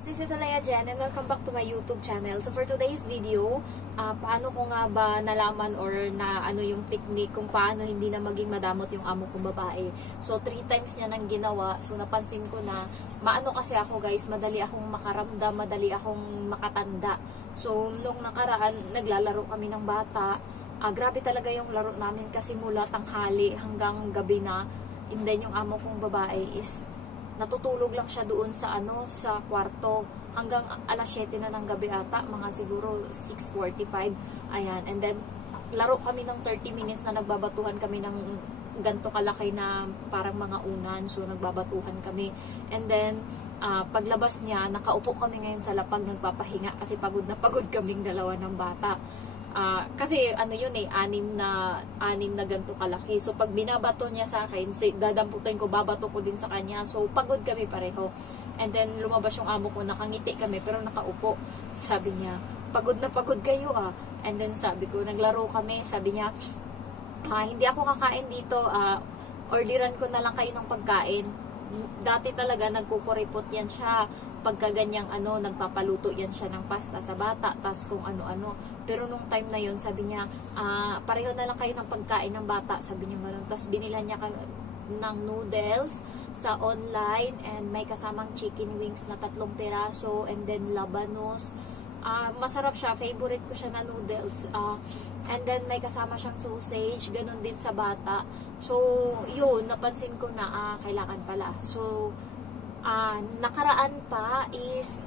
guys, this is Alaya Jen and welcome back to my YouTube channel. So for today's video, paano ko nga ba nalaman or na ano yung technique kung paano hindi na maging madamot yung amo kong babae. So 3 times niya nang ginawa. So napansin ko na maano kasi ako guys, madali akong makaramdam, madali akong makatanda. So nung nakaraan, naglalaro kami ng bata. Grabe talaga yung laro namin kasi mula tanghali hanggang gabi na. And then yung amo kong babae is natutulog lang siya doon sa sa kwarto hanggang alas 7 na ng gabi ata, mga siguro 6:45. Ayan, and then laro kami ng 30 minutes na nagbabatuhan kami ng ganto kalaki na parang mga unan. So nagbabatuhan kami. And then paglabas niya, nakaupo kami ngayon sa lapag nagpapahinga kasi pagod na pagod kaming dalawa ng bata. Kasi ano yun anim na ganto kalaki. So pag binabato niya sa akin, dadamputin ko, babato ko din sa kanya. So pagod kami pareho. And then lumabas yung amo ko, nakangiti kami pero nakaupo. Sabi niya, pagod na pagod kayo ah. And then sabi ko, naglaro kami. Sabi niya, hindi ako kakain dito. Orderan ko na lang kayo ng pagkain. Dati talaga nagkukuripot yan siya. Pagka ganyang nagpapaluto yan siya ng pasta sa bata, tas kung ano-ano. Pero nung time na yon sabi niya, pareho na lang kayo ng pagkain ng bata, sabi niya gano'n. Tas binilhan niya ng noodles sa online and may kasamang chicken wings na 3 piraso and then labanos. Masarap siya, favorite ko siya na noodles. And then may kasama siyang sausage, ganun din sa bata. So yun, napansin ko na kailangan pala. So nakaraan pa is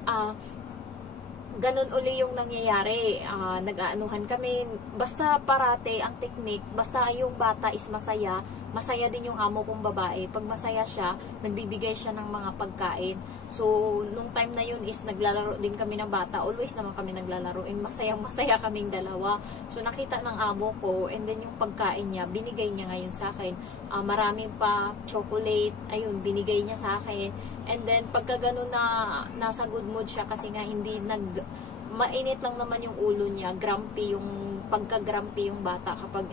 ganun uli yung nangyayari. Nag-aanuhan kami, basta parate ang technique, basta yung bata is masaya, masaya din yung amo kong babae. Pag masaya siya, nagbibigay siya ng mga pagkain. So nung time na yun is naglalaro din kami ng bata, always naman kami naglalaro and masayang-masaya kaming dalawa. So nakita ng amo ko, and then yung pagkain niya, binigay niya ngayon sa akin. Maraming pa chocolate, ayun, binigay niya sa akin. And then pagka ganun na nasa good mood siya kasi nga hindi mainit lang naman yung ulo niya, grumpy pagka-grumpy yung bata kapag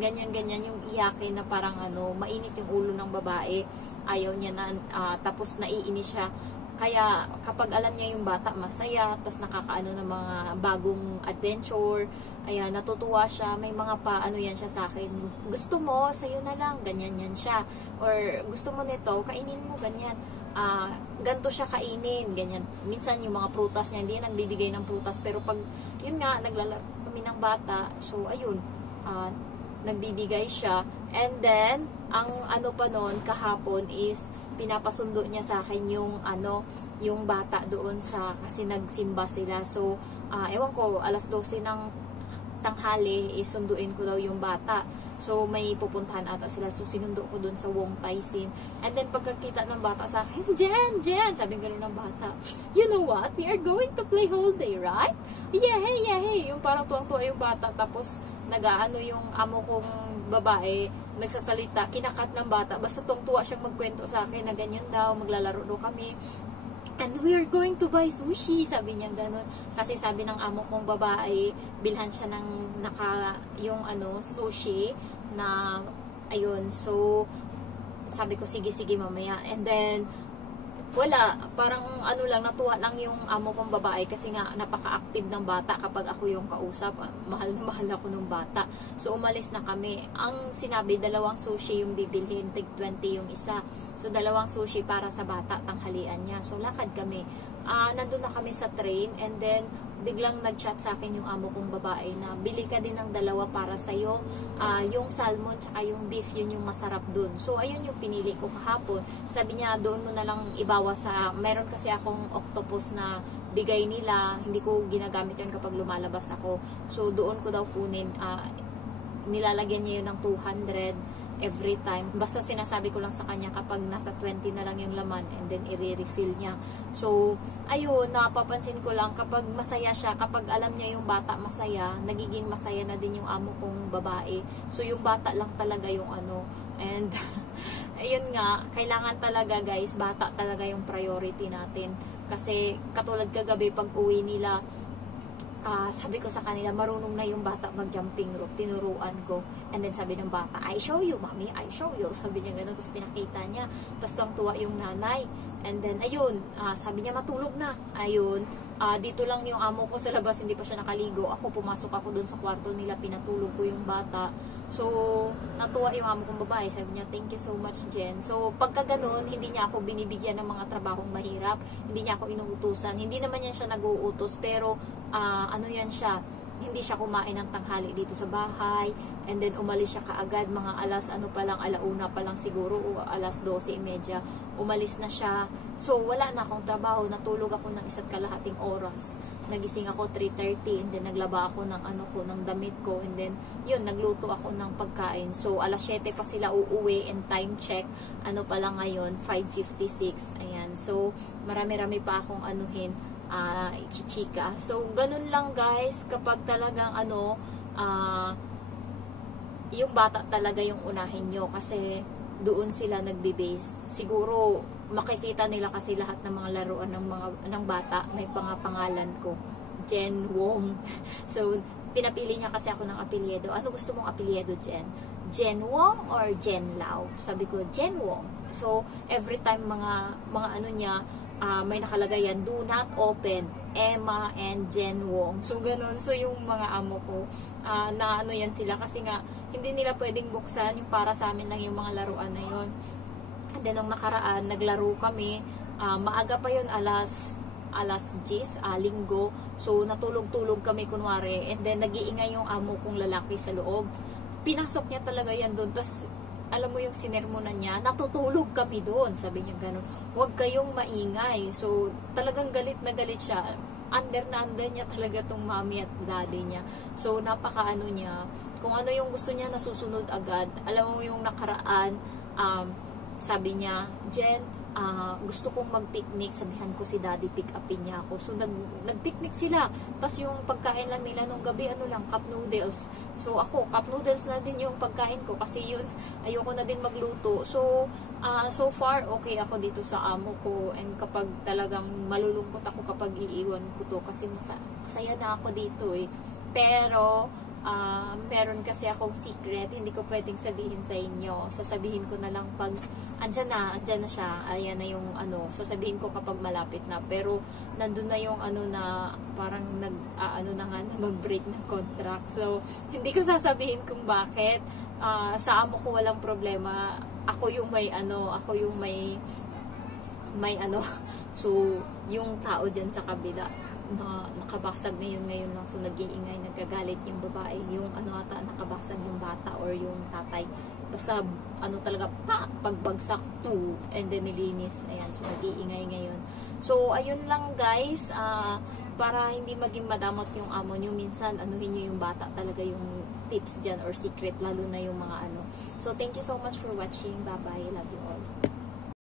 ganyan-ganyan yung iyakin na parang mainit yung ulo ng babae, ayaw niya na, tapos naiinis siya. Kaya kapag alam niya yung bata masaya, tapos nakakaano ng mga bagong adventure, ayan, natutuwa siya, may mga yan siya sa akin, gusto mo, sa'yo na lang, ganyan yan siya, or gusto mo nito, kainin mo, ganyan. Ganto siya kainin, ganyan. Minsan yung mga prutas niya, hindi nagbibigay ng prutas, pero pag yun nga, naglalaro kami ng bata, so ayun, nagbibigay siya. And then ang pa noon kahapon is pinapasundo niya sa akin yung bata doon kasi nagsimba sila. So ewan ko, alas 12 ng tanghali isunduin ko daw yung bata. So may pupuntahan ata sila, so sinundo ko dun sa Wong Tai Sin. And then pagkakita ng bata sa akin, Jen, sabi gano'n ng bata, you know what, we are going to play whole day, right? Yeah, hey, yung parang tuwang-tuwa yung bata. Tapos nag-aano yung amo kong babae, nagsasalita, kinakat ng bata, basta tuwang-tuwa siyang magkwento sa akin na ganyan daw, maglalaro daw kami. And we are going to buy sushi, sabi niya gano'n. Kasi sabi ng amo kong babae, bilhan siya ng yung sushi na ayun. So sabi ko sige mamaya. And then wala, parang lang, natuwa lang yung amo kong babae kasi nga napaka-active ng bata kapag ako yung kausap. Mahal na mahal ako ng bata. So umalis na kami. Ang sinabi, 2 sushi yung bibilhin, tig 20 yung isa. So 2 sushi para sa bata, tanghalian niya. So lakad kami. Nandun na kami sa train, and then biglang nag-chat sa akin yung amo kong babae na bili ka din ng 2 para sa'yo. Yung salmon tsaka yung beef, yun yung masarap dun. So ayun yung pinili ko kahapon. Sabi niya, doon mo na lang ibawas meron kasi akong octopus na bigay nila, hindi ko ginagamit yun kapag lumalabas ako. So doon ko daw kunin, nilalagyan niya yun ng 200 every time. Basta sinasabi ko lang sa kanya kapag nasa 20 na lang yung laman, and then i-refill niya. So ayun, napapansin ko lang kapag masaya siya, kapag alam niya yung bata masaya, nagiging masaya na din yung amo kong babae. So yung bata lang talaga yung and ayun nga, kailangan talaga guys, bata talaga yung priority natin. Kasi katulad kagabi pag uwi nila, sabi ko sa kanila, marunong na yung bata mag-jumping rope. Tinuruan ko. And then sabi ng bata, I show you, mommy, I show you. Sabi niya gano'n. Tapos pinakita niya. Tapos tuwa yung nanay. And then, ayun, sabi niya matulog na. Ayun, dito lang yung amo ko sa labas, hindi pa siya nakaligo. Ako, pumasok ako dun sa kwarto nila, pinatulog ko yung bata. So, natuwa yung amo kong babae. Sabi niya, thank you so much, Jen. So, pagka ganun, hindi niya ako binibigyan ng mga trabahong mahirap. Hindi niya ako inuutusan. Hindi naman yan siya nag-uutos, pero ano yan siya, hindi siya kumain ng tanghali dito sa bahay, and then umalis siya kaagad, mga alas ano pa lang, alauna pa lang siguro, o alas 12:30, umalis na siya. So wala na akong trabaho, natulog ako ng 1.5 oras, nagising ako 3:30, and then naglaba ako ng ng damit ko, and then yun, nagluto ako ng pagkain. So alas 7 pa sila uuwi, and time check, pa lang ngayon, 5:56, ayan. So marami-rami pa akong chichika. So, ganun lang guys, kapag talagang yung bata talaga yung unahin nyo, kasi doon sila nagbe-base. Siguro, makikita nila kasi lahat ng mga laruan ng bata, may pangalan ko, Jen Wong. So, pinapili niya kasi ako ng apelyido. Ano gusto mong apelyido, Jen? Jen Wong or Jen Lau? Sabi ko, Jen Wong. So, every time mga niya, may nakalagay yan, do not open, Emma and Jen Wong. So, ganun. So, yung mga amo ko, na yan sila, kasi nga, hindi nila pwedeng buksan, yung para sa amin lang yung mga laruan na yun. And then, nung nakaraan, naglaro kami, maaga pa yun, alas 10, linggo. So, natulog-tulog kami, kunwari, and then, nag-iingay yung amo kong lalaki sa loob. Pinasok niya talaga yan doon, tas alam mo yung sinermonan niya, natutulog kami doon. Sabi niya gano'n, huwag kayong maingay. So, talagang galit na galit siya. Under niya talaga tong mami at daddy niya. So, napaka niya. Kung ano yung gusto niya, nasusunod agad. Alam mo yung nakaraan, sabi niya, Jen, gusto kong mag-picnic, sabihan ko si daddy, pick upin niya ako. So, nag-picnic sila. Tapos yung pagkain lang nila nung gabi, cup noodles. So, ako, cup noodles na din yung pagkain ko, kasi yun, ayoko na din magluto. So, so far, okay ako dito sa amo ko, and kapag talagang malulungkot ako kapag iiwan ko to, kasi masaya na ako dito eh. Pero, meron kasi akong secret, hindi ko pwedeng sabihin sa inyo. Sasabihin ko na lang pag andyan na siya, ayan na yung sasabihin ko kapag malapit na. Pero nandun na yung na parang mag-break ng contract. So, hindi ko sasabihin kung bakit. Sa amo ko walang problema. Ako yung may so, yung tao dyan sa kabila, nakabasag ngayon lang, so nag-iingay, nagkagalit yung babae, yung nakabasag yung bata or yung tatay, basta talaga pagbagsak to, and then nilinis, ayan, so nag-iingay ngayon. So ayun lang guys, para hindi maging madamot yung amo nyo, minsan anuhin nyo yung bata, talaga yung tips dyan or secret, lalo na yung mga So thank you so much for watching, bye bye, love you all.